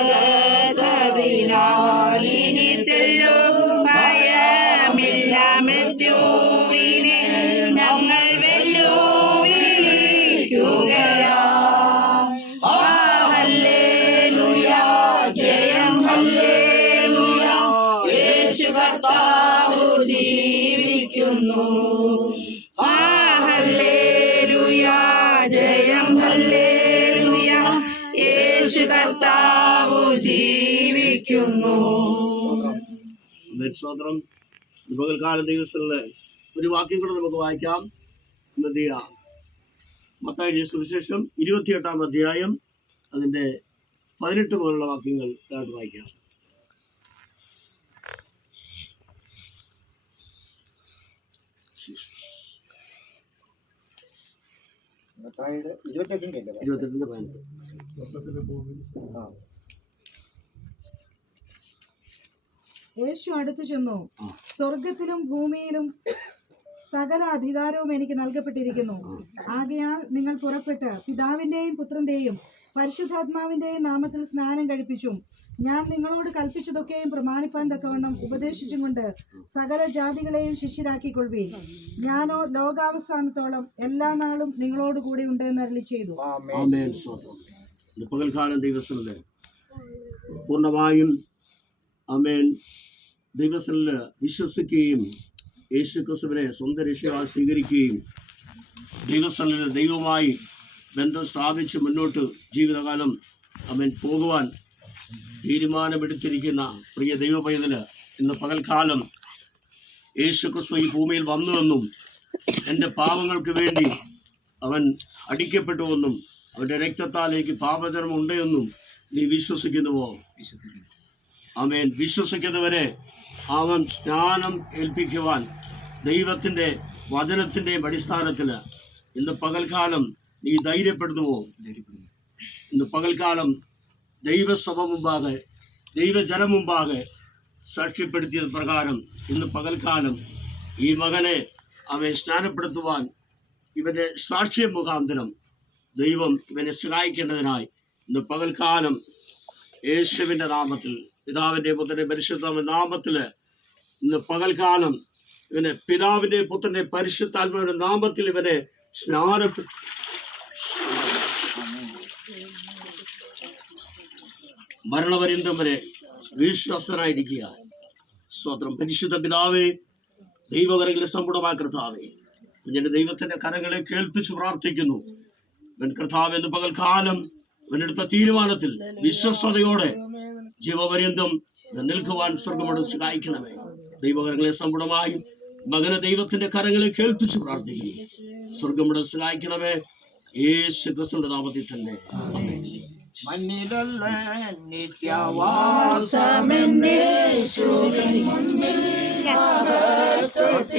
അകതതിനാലിനി തെല്ലും ഭയമില്ല മൃത്യുവിനെ ഞങ്ങൾ വെല്ലുവിളിക്കുകയാ. ഹല്ലേലൂയ ജയം ഹല്ലേലൂയ യേശു കർത്താവ് ജീവിക്കുന്നു. ഹല്ലേലൂയ ജയം ഹല്ലേലൂയ യേശു കർത്താവ് ജീവിക്കുന്നു. സ്തോത്രം. പകൽക്കാല ദിവസങ്ങളിലെ ഒരു വാക്യം കൂടെ നമുക്ക് വായിക്കാം. മത്തായിയുടെ സുവിശേഷം 28-ാം അധ്യായം അതിൻ്റെ 18 മുതലുള്ള വാക്യങ്ങൾ വായിക്കാം. യേശു അടുത്തു ചെന്നു, സ്വർഗത്തിലും ഭൂമിയിലും സകല അധികാരവും എനിക്ക് നൽകപ്പെട്ടിരിക്കുന്നു. ആകയാൽ നിങ്ങൾ പുറപ്പെട്ട് പിതാവിന്റെയും പുത്രന്റെയും പരിശുദ്ധാത്മാവിന്റെയും നാമത്തിൽ സ്നാനം കഴിപ്പിച്ചും ഞാൻ നിങ്ങളോട് കൽപ്പിച്ചതൊക്കെയും പ്രമാണിപ്പാൻ തക്കവണ്ണം ഉപദേശിച്ചും കൊണ്ട് സകല ജാതികളെയും ശിഷ്യരാക്കിക്കൊള്ളുവീൻ. ഞാനോ ലോകാവസാനത്തോളം എല്ലാ നാളും നിങ്ങളോട് കൂടി ഉണ്ട് എന്ന് അരുളിച്ചെയ്തു. പകൽക്കാലം ദിവസങ്ങളിൽ പൂർണ്ണമായും ആമേൻ ദൈവത്തിൽ വിശ്വസിക്കുകയും യേശു ക്രിസ്തുവിനെ സ്വന്തം രക്ഷയായി സ്വീകരിക്കുകയും ദൈവസ്ഥലിൽ ദൈവമായി ബന്ധം സ്ഥാപിച്ച് മുന്നോട്ട് ജീവിതകാലം ആമേൻ പോകുവാൻ തീരുമാനമെടുത്തിരിക്കുന്ന പ്രിയ ദൈവ പൈതല് ഇന്ന് പകൽക്കാലം യേശു ക്രിസ്തു ഈ ഭൂമിയിൽ വന്നുവെന്നും എൻ്റെ പാപങ്ങൾക്ക് വേണ്ടി അവൻ അടിക്കപ്പെട്ടുവെന്നും അവൻ്റെ രക്തത്താൽ എനിക്ക് പാപജന്മം ഉണ്ടെന്നും നീ വിശ്വസിക്കുന്നുവോ? ആമേൻ. വിശ്വസിക്കുന്നവരെ അവൻ സ്നാനം ഏൽപ്പിക്കുവാൻ ദൈവത്തിൻ്റെ വചനത്തിൻ്റെയും അടിസ്ഥാനത്തിൽ ഇന്ന് പകൽക്കാലം നീ ധൈര്യപ്പെടുന്നുവോ? ഇന്ന് പകൽക്കാലം ദൈവസഭ മുമ്പാകെ ദൈവജനം മുമ്പാകെ സാക്ഷ്യപ്പെടുത്തിയത് പ്രകാരം ഇന്ന് പകൽക്കാലം ഈ മകനെ അവൻ സ്നാനപ്പെടുത്തുവാൻ ഇവൻ്റെ സാക്ഷ്യം മുഖാന്തരം ദൈവം ഇവനെ സഹായിക്കേണ്ടതിനായി ഇന്ന് പകൽക്കാലം യേശുവിൻ്റെ നാമത്തിൽ പിതാവിൻ്റെ പുത്രൻ്റെ പരിശുദ്ധ നാമത്തിൽ ഇന്ന് പകൽക്കാലം ഇവനെ പിതാവിൻ്റെ പുത്രൻ്റെ പരിശുദ്ധാത്മാവിൻ്റെ നാമത്തിൽ ഇവനെ മരണപര്യന്തം വരെ വിശ്വസ്തനായിരിക്കുക. സ്തോത്രം. പരിശുദ്ധ പിതാവേ, ദൈവകരങ്ങളെ സമ്പൂർണ്ണമായ കർത്താവേ, കുഞ്ഞിൻ്റെ ദൈവത്തിൻ്റെ കരങ്ങളെ കേൾപ്പിച്ച് പ്രാർത്ഥിക്കുന്നു. ഇവൻ കർത്താവ് എന്ന് പകൽക്കാലം ഇവനെടുത്ത തീരുമാനത്തിൽ വിശ്വസ്തയോടെ ജീവപര്യന്തം നിൽക്കുവാൻ സ്വർഗമോട് സഹായിക്കണമേ. ദൈവകരങ്ങളെ സമ്പൂർണ്ണമായി മകനെ ദൈവത്തിന്റെ കരങ്ങളെ കേൾപ്പിച്ച് പ്രാർത്ഥിക്കുന്നു. സ്വർഗമോട് സഹായിക്കണമേ. യേശു ക്രിസ്തുവിന്റെ നാമത്തിൽ തന്നെ ആമേൻ. മണ്ണിലുള്ള നിത്യവാസമെന്നേശുവിൻ മുൻപിൽ